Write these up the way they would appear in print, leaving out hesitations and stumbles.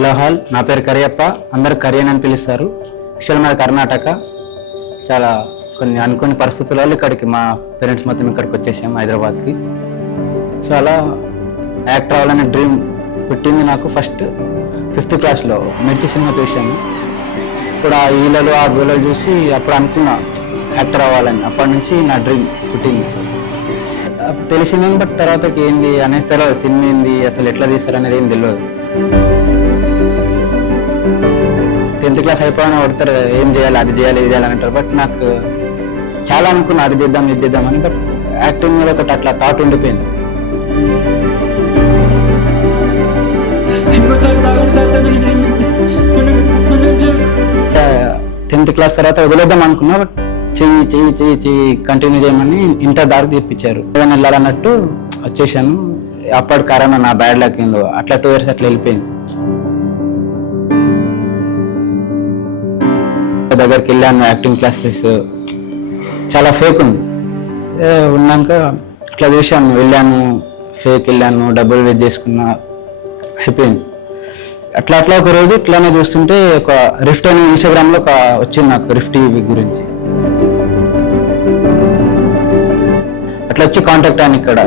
Hello hall, నా పేరు కరియప్ప. అందరూ కరియన్ అని పిలుస్తారు. యాక్చువల్ మాది కర్ణాటక. చాలా కొన్ని అనుకోని పరిస్థితుల వల్ల ఇక్కడికి మా పేరెంట్స్ మొత్తం ఇక్కడికి వచ్చేసాం హైదరాబాద్కి. సో అలా యాక్టర్ అవ్వాలనే డ్రీమ్ పుట్టింది నాకు ఫస్ట్ 5th క్లాస్లో మిర్చి సినిమా చూశాను. ఇప్పుడు ఆ ఈలలు ఆ గోలలు చూసి అప్పుడు అనుకున్నా యాక్టర్ అవ్వాలని. అప్పటి నుంచి నా డ్రీమ్ పుట్టింది. అప్పుడు తెలిసింది, బట్ తర్వాతకి ఏంది అనేది తెలియదు. సినిమా ఏంది, అసలు ఎట్లా తీస్తారు అనేది ఏం తెలియదు. 10th క్లాస్ అయిపోయినా కొడతారు, ఏం చేయాలి, అది చేయాలి, ఇది చేయాలని అంటారు. బట్ నాకు చాలా అనుకున్నా అది చేద్దాం, ఇది చేద్దామని. బట్ యాక్టింగ్ మీద ఒకటి అట్లా థాట్ ఉండిపోయింది. టెన్త్ క్లాస్ తర్వాత వదిలేద్దాం అనుకున్నా, బట్ చెయ్యి కంటిన్యూ చేయమని ఇంటర్ దాకా చెప్పించారు. ఏదైనా వెళ్ళాలన్నట్టు వచ్చేసాను. అప్పటి కరోనా నా బ్యాడ్ లక్ ఏందో అట్లా 2 years అట్లా వెళ్ళిపోయింది. దగ్గరికి వెళ్ళాను, యాక్టింగ్ క్లాసెస్ చాలా ఫేక్ ఉంది. ఉన్నాక అట్లా చూశాను, వెళ్ళాను, ఫేక్ వెళ్ళాను, డబ్బులు వేస్ట్ చేసుకున్నా, అయిపోయింది. అట్లా ఒక రోజు ఇట్లానే చూస్తుంటే ఒక రిఫ్ట్ అని ఇన్స్టాగ్రామ్లో వచ్చింది నాకు, రిఫ్ట్ టీవీ గురించి. అట్లా వచ్చి కాంటాక్ట్ అయ్యాను ఇక్కడ.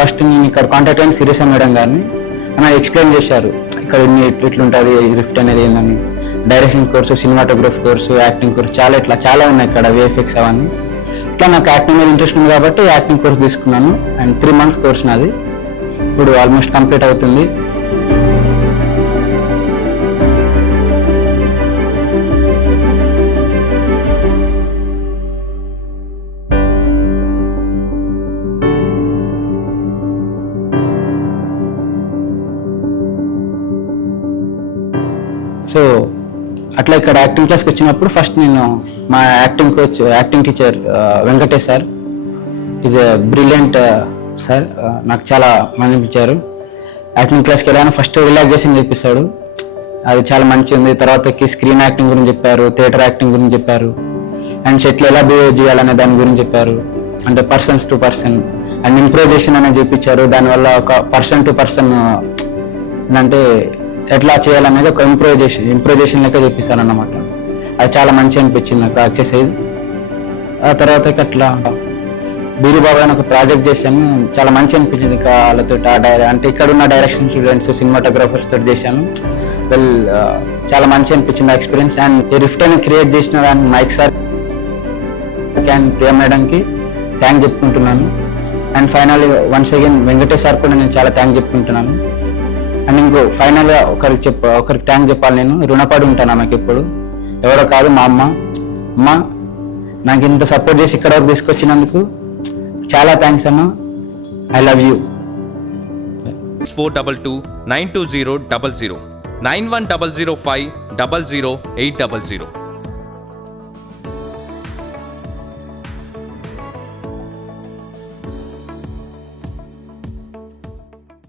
ఫస్ట్ నేను ఇక్కడ కాంటాక్ట్ అయిన శిరీష మేడం గారిని. నాకు ఎక్స్ప్లెయిన్ చేశారు ఇక్కడ ఇట్లుంటుంది రిఫ్ట్ అనేది ఏందని. Direction course, cinematography course, acting course చాలా ఉన్నాయి ఇక్కడ, VFX అవన్నీ. ఇట్లా నాకు యాక్టింగ్ మీద ఇంట్రెస్ట్ ఉంది కాబట్టి యాక్టింగ్ కోర్స్ తీసుకున్నాను. అండ్ 3 months కోర్స్ నాది. ఇప్పుడు ఆల్మోస్ట్ కంప్లీట్ అవుతుంది. సో అట్లా ఇక్కడ యాక్టింగ్ క్లాస్కి వచ్చినప్పుడు ఫస్ట్ నేను మా acting coach, acting teacher Venkatesh sir, is a brilliant sir. నాకు చాలా మంది ఇచ్చారు. యాక్టింగ్ క్లాస్కి వెళ్ళాను, ఫస్ట్ రిలాక్సేషన్ నేర్పిస్తాడు, అది చాలా మంచిగా ఉంది. తర్వాతకి స్క్రీన్ యాక్టింగ్ గురించి చెప్పారు, థియేటర్ యాక్టింగ్ గురించి చెప్పారు, అండ్ సెట్లు ఎలా బిహేవ్ చేయాలనే దాని గురించి చెప్పారు. అంటే persons to person and improvisation అనేది చెప్పించారు. దానివల్ల ఒక పర్సన్ టు పర్సన్ అంటే ఎట్లా చేయాలనేది ఒక ఇంప్రూవైజేషన్ లెక్క చెప్పిస్తాను అన్నమాట. అది చాలా మంచిగా అనిపించింది నాకు ఎక్సర్సైజ్. ఆ తర్వాత అట్లా బీరుబాబు అని ఒక ప్రాజెక్ట్ చేశాను, చాలా మంచి అనిపించింది. ఇంకా వాళ్ళతో అంటే ఇక్కడ ఉన్న డైరెక్షన్ స్టూడెంట్స్, సినిమాటోగ్రాఫర్స్ తోటి చేశాను. చాలా మంచి అనిపించింది ఎక్స్పీరియన్స్. అండ్ ఈ రిఫ్ట్ అని క్రియేట్ చేసిన దాన్ని మైక్ సార్ అండ్ ప్రియ మేడంకి థ్యాంక్ చెప్పుకుంటున్నాను. And finally once again Venkatesh sir కూడా నేను చాలా థ్యాంక్ చెప్పుకుంటున్నాను. అండ్ ఇంకో ఫైనల్గా ఒకరికి థ్యాంక్ చెప్పాలి. నేను రుణపడి ఉంటాను ఆమెకి ఎప్పుడు. ఎవరో కాదు, మా అమ్మ నాకు ఇంత సపోర్ట్ చేసి ఇక్కడ వరకు తీసుకొచ్చినందుకు చాలా థ్యాంక్స్ అమ్మ. I love you. 422 920 00 91 005 00800